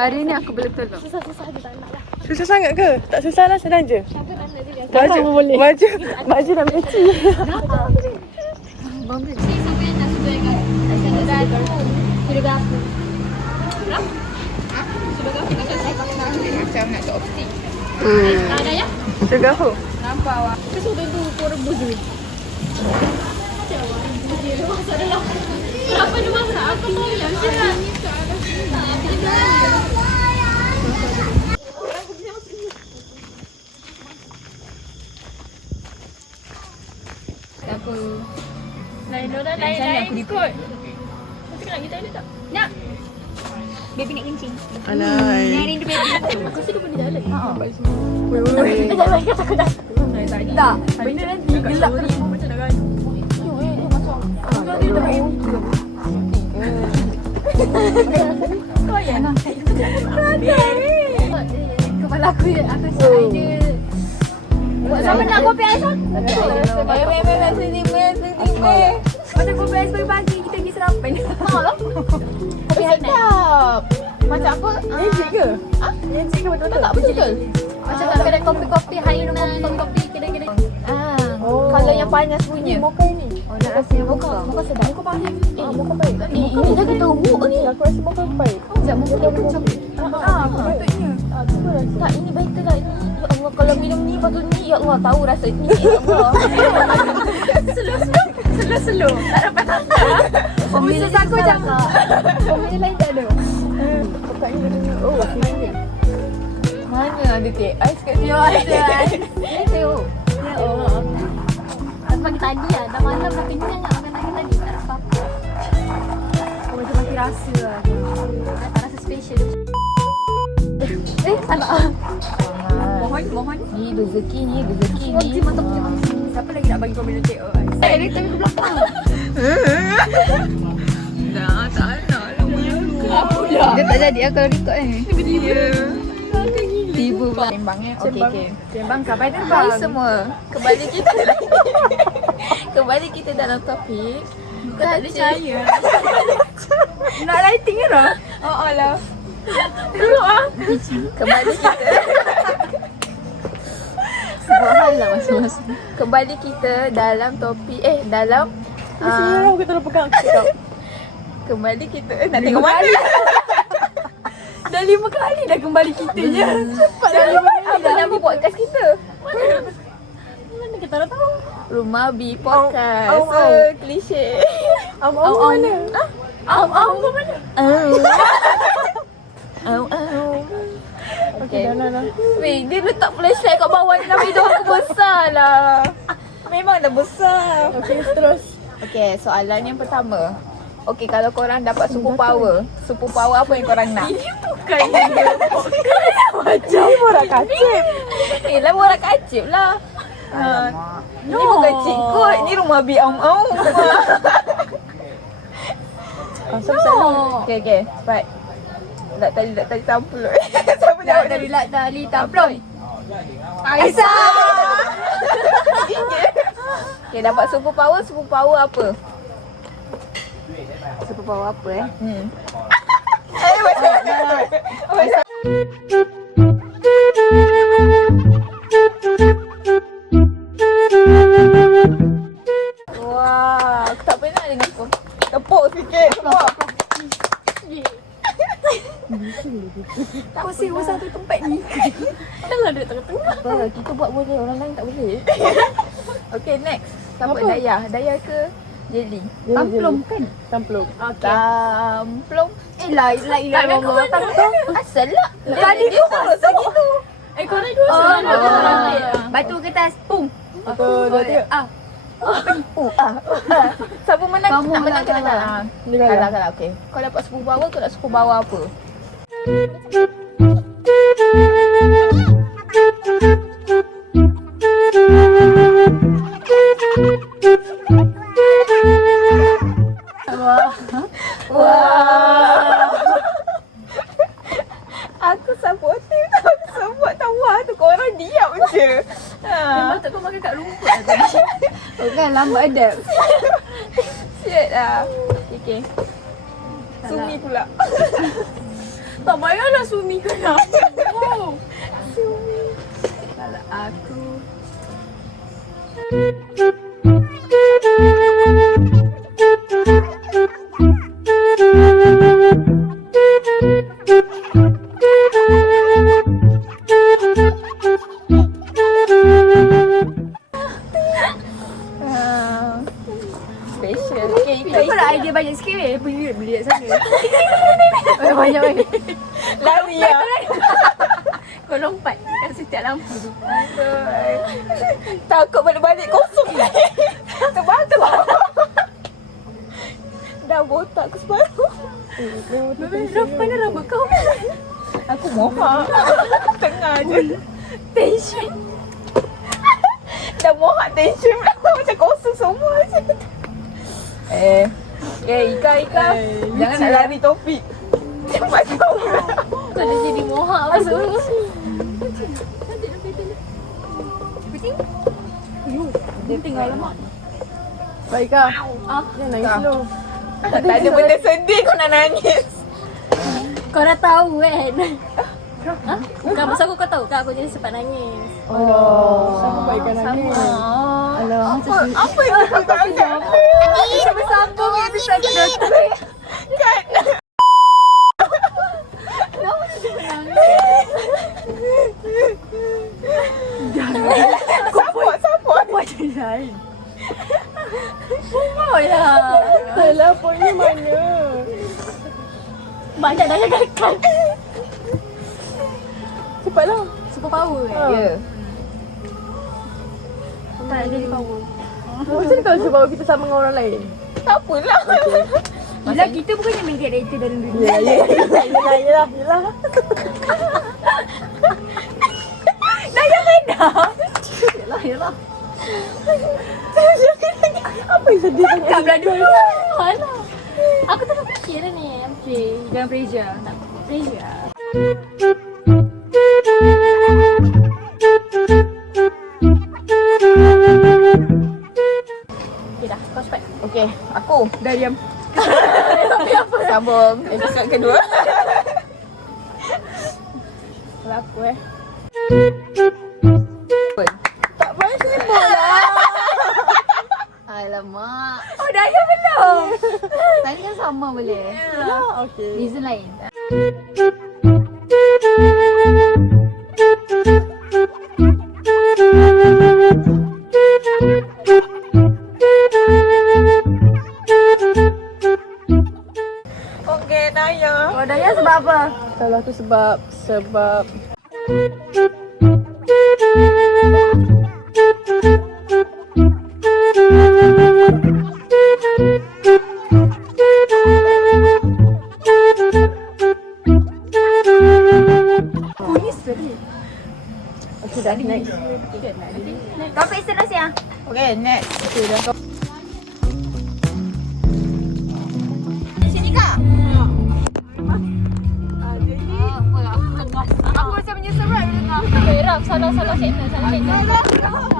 Hari ni aku boleh tolong. Susah-susah dia tak nak lah. Susah sangat ke? Tak susah lah, senang je. Siapa nak dia biasa. Baju dah matching. Bombil. Siapa yang tak suka kan? Sudah dah. Sudah berapa? Berapa? Sudah berapa kan saya pakai Macam nak ke optik. ada ya? Juga aku. Nampak awak. Kesu tu kau rebus je. Macam awak rebus je. Masa dalam. Kenapa dia masak? Aku tahu yang dia nak. Aku Lain orang lain aku ikut. Tapi nak kita ada tak? Nak. Baby nak kencing. Alay. Nyari dia baby. Aku rasa dia boleh jalan. Weh. Jalan kata aku dah. tak. Benda nanti gelap terus. Macam nak kan? Kau ya? Kepala aku idea. Sama nak kopi ais tak? Sini. Macam kopi ais pagi kita pergi serapan. Lah. Kopi ais Sedap. Macam apa? Magic ke? Magic ke betul-betul? Tak betul. Macam kat kedai kopi-kopi, hari minum kopi-kopi kedai-kedai. Kalau yang panas punya. Mocha ni. Oh, nak rasa yang mocha. Mocha sedap. Mocha pahit. Mocha pahit. Mocha jaga tumbuk ni. Aku rasa mocha pahit. Sekejap, mocha dia macam Patutnya. Tu rasa. tak, ini better lah. Ini, ya Allah, kalau minum ni, lepas tu ni, ya Allah, tahu rasa ni, ya Allah. Slow. Tak dapat tangkap. Formula aku macam, formula lain tak ada. Kakak ni kena. Oh, okey. Mana ada kek ais kat sini? Ini tengok. Ya Allah. Aku pagi tadi lah, dah malam dah kenyang lah makan tadi tak ada apa-apa. Macam mati rasa lah. Tak rasa special. Salah. Mohon. Ni rezeki ni. Siapa lagi nak bagi kau minum teh ais? Dia tengok ke belakang. Dah, tak nak lah. Kenapa lah? Dia tak jadi lah kalau record ni. Tiba-tiba. Tiba pula. Sembang Okey. Sembang sampai Hai semua. Kembali kita dalam topik. Kau tak percaya. Nak lighting ke dah? Oh lah. Dulu Kembali kita. Sebuah hal lah masing-masing. Kembali kita dalam topik dalam Sini lah aku terlalu pegang cakap. kembali kita nak tengok mana? Dah 5 kali dah kembali kita je. Cepat dah 5 kali. Apa nama podcast kita? Mana kita dah tahu? Rumah B Podcast. Klise. Am mana? Mana? Okay. Dah. Weh, dia letak flashlight kat bawah ni. Nama hidung aku besar lah. Memang dah besar. Okey, terus. Okay, soalan yang pertama. Okay, kalau korang dapat superpower apa yang korang nak? Ini bukan dia. Macam borak kacip. Yelah, borak kacip lah. Ini bukan cik kot. Ni rumah B Am-Am. Okay. Cepat. Tak tadi tampil. Siapa jawab tadi? Tali tampil. Aisyah. Okay, dapat superpower apa? Superpower apa Macam wah, aku tak pernah dengar kau. Tepuk sikit semua. Tak usah satu tempat ni. Jangan duduk tengah-tengah. Apa? Kita buat boleh, orang lain tak boleh. Okay, next. Siapa? Daya ke Jelly? Tamplum kan? Tamplum. Tamplum. Lah Allah. Tamplum. Asal lah. Tadi dia terus gitu. Korang dua batu kertas. Pum. Satu, dua, tiga. Siapa menang? Kamu nak menang, menang ke kalah. kalah? Kalah, okey. Kau dapat superpower, kau nak superpower apa? Wah. Aku supportive tau. Aku support tawa tu. Korang diam je. Memang tak kau makan kat rumput lah tadi. Kan lambat adapt. Siap lah. Okay. Sumi pula. Tak payahlah sumikan aku. Kalau aku Special. Okay, Kau nak idea banyak sikit weh. Pergi beli kat sana. banyak weh. Lari lah. Kau lompat kat setiap lampu tu. Takut balik-balik kosong. Terbang. Dah botak aku separuh. Mana rambut kau? Aku mohak. Tengah je. Tension. Dah mohak tension. Macam kosong semua je. Ika. Jangan nak lari topik. Cepat kau. Kau dah jadi mohak masuk. Dia tinggal lemak. Baik kah? Dia nangis Kak. dulu. Tak ada benda sedih kau nak nangis. Kau dah tahu kan? Ha? Bukan masa aku kau tahu kan aku jadi sempat nangis. Oh, sama baikkan nangis. Alah, Apa yang kau tak angkat? Sampai sambung episode kedua. Kan? Support. Buat je lain. Alah, poinnya mana? banyak dah gagal. Cepatlah. Super power kan? Ya. Tak nak jadi power. Macam mana kalau sebab kita sama dengan orang lain? Tak apalah. Yelah kita bukannya main karakter dalam dunia. Yelah. Yelah. Apa yang sedih sangat? Cakap lah dulu. Alah. Aku tengah fikir dah ni. Okay. Jangan pressure. Tak pressure. Okay dah. Kau cepat. Okey, aku Dah diam. sambung episod kedua. Kalau aku Tak payah sibuk lah. Alamak. Oh dah ya belum? Tadi kan sama boleh. okey. Reason lain. Okey, Naya. Oh dah ya sebab apa? Kalau aku sebab Bunyi seri. okey dah next. Kau pergi seterusnya. Okey, next. Okey dah kau. Sini kak. Aku macam menyesal right dengar. Okay, Raf. Salah channel.